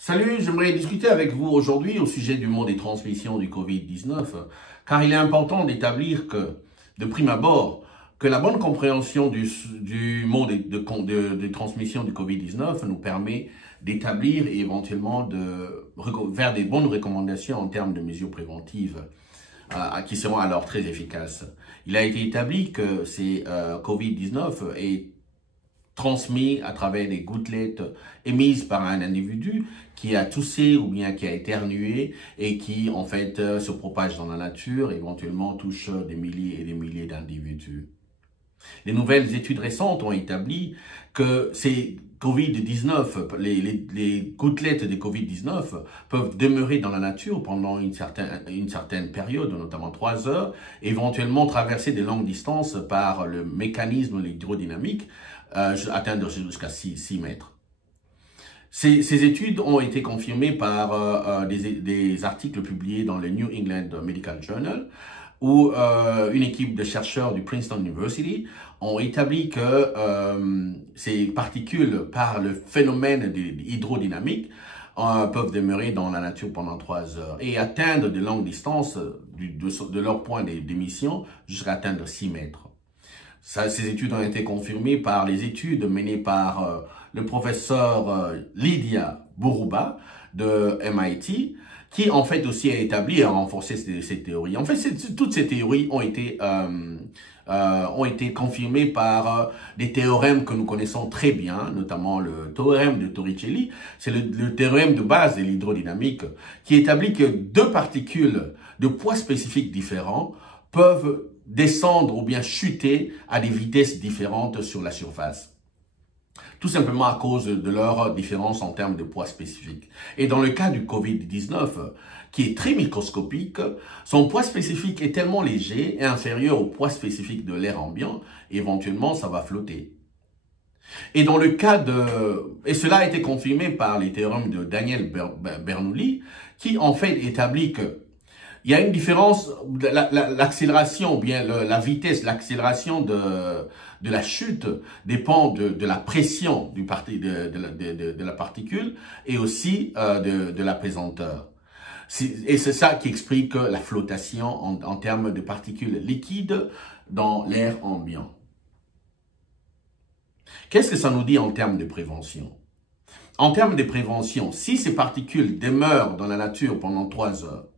Salut, j'aimerais discuter avec vous aujourd'hui au sujet du monde des transmissions du Covid-19, car il est important d'établir que, de prime abord, que la bonne compréhension du monde des transmissions du Covid-19 nous permet d'établir et éventuellement vers des bonnes recommandations en termes de mesures préventives qui seront alors très efficaces. Il a été établi que ces Covid-19 est transmis à travers des gouttelettes émises par un individu qui a toussé ou bien qui a éternué et qui en fait se propage dans la nature, éventuellement touche des milliers et des milliers d'individus. Les nouvelles études récentes ont établi que ces Covid-19, les gouttelettes de Covid-19 peuvent demeurer dans la nature pendant une certaine période, notamment 3 heures, éventuellement traverser de longues distances par le mécanisme hydrodynamique, atteindre jusqu'à 6 mètres. Ces études ont été confirmées par des articles publiés dans le New England Medical Journal, où une équipe de chercheurs du Princeton University ont établi que ces particules, par le phénomène hydrodynamique, peuvent demeurer dans la nature pendant 3 heures et atteindre de longues distances de leur point d'émission jusqu'à atteindre 6 mètres. Ces études ont été confirmées par les études menées par le professeur Lydia Bourrouba de MIT, qui en fait aussi a établi et a renforcé ces théories. En fait, toutes ces théories ont été confirmées par des théorèmes que nous connaissons très bien, notamment le théorème de Torricelli. C'est le théorème de base de l'hydrodynamique qui établit que deux particules de poids spécifiques différents peuvent descendre ou bien chuter à des vitesses différentes sur la surface. Tout simplement à cause de leur différence en termes de poids spécifique. Et dans le cas du Covid-19, qui est très microscopique, son poids spécifique est tellement léger et inférieur au poids spécifique de l'air ambiant, éventuellement ça va flotter. Et dans le cas et cela a été confirmé par les théorèmes de Daniel Bernoulli, qui en fait établit que il y a une différence, l'accélération, ou bien la vitesse, l'accélération de la chute dépend de la pression de la particule et aussi de la pesanteur. Et c'est ça qui explique la flottation en termes de particules liquides dans l'air ambiant. Qu'est-ce que ça nous dit en termes de prévention? En termes de prévention, si ces particules demeurent dans la nature pendant 3 heures,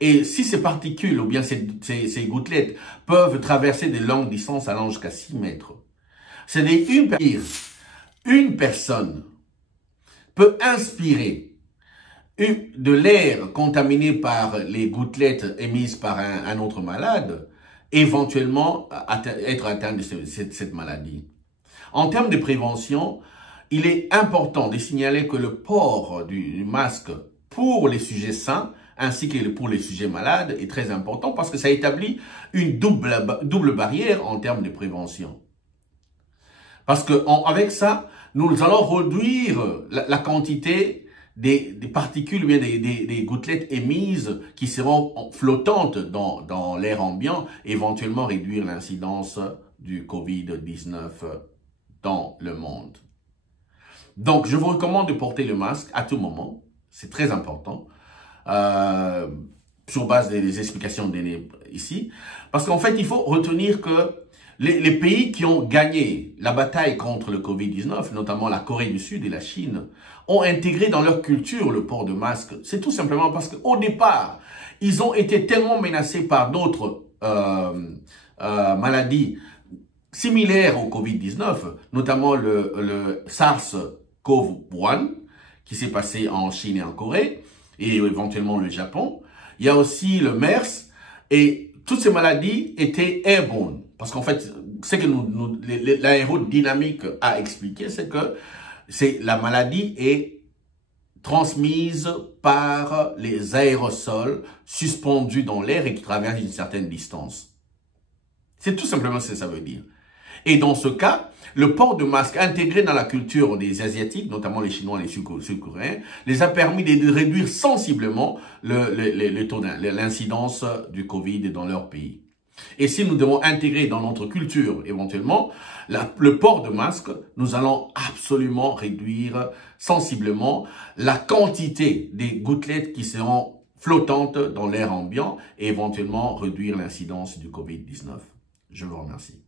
et si ces particules ou bien ces gouttelettes peuvent traverser de longues distances allant jusqu'à 6 mètres, c'est une personne peut inspirer de l'air contaminé par les gouttelettes émises par un autre malade, éventuellement être atteint de cette maladie. En termes de prévention, il est important de signaler que le port du masque pour les sujets sains ainsi que pour les sujets malades est très important parce que ça établit une double barrière en termes de prévention. Parce que avec ça, nous allons réduire la quantité des particules, bien des gouttelettes émises qui seront flottantes dans l'air ambiant, et éventuellement réduire l'incidence du Covid-19 dans le monde. Donc, je vous recommande de porter le masque à tout moment. C'est très important. Sur base des explications données ici. Parce qu'en fait, il faut retenir que les pays qui ont gagné la bataille contre le Covid-19, notamment la Corée du Sud et la Chine, ont intégré dans leur culture le port de masque. C'est tout simplement parce qu'au départ, ils ont été tellement menacés par d'autres maladies similaires au Covid-19, notamment le SARS-CoV-1, qui s'est passé en Chine et en Corée, et éventuellement le Japon. Il y a aussi le MERS, et toutes ces maladies étaient airborne. Parce qu'en fait, ce que l'aérodynamique a expliqué, c'est que la maladie est transmise par les aérosols suspendus dans l'air et qui traversent une certaine distance. C'est tout simplement ce que ça veut dire. Et dans ce cas, le port de masque intégré dans la culture des Asiatiques, notamment les Chinois et les Sud-Coréens, les a permis de réduire sensiblement le taux l'incidence du Covid dans leur pays. Et si nous devons intégrer dans notre culture, éventuellement, le port de masque, nous allons absolument réduire sensiblement la quantité des gouttelettes qui seront flottantes dans l'air ambiant et éventuellement réduire l'incidence du Covid-19. Je vous remercie.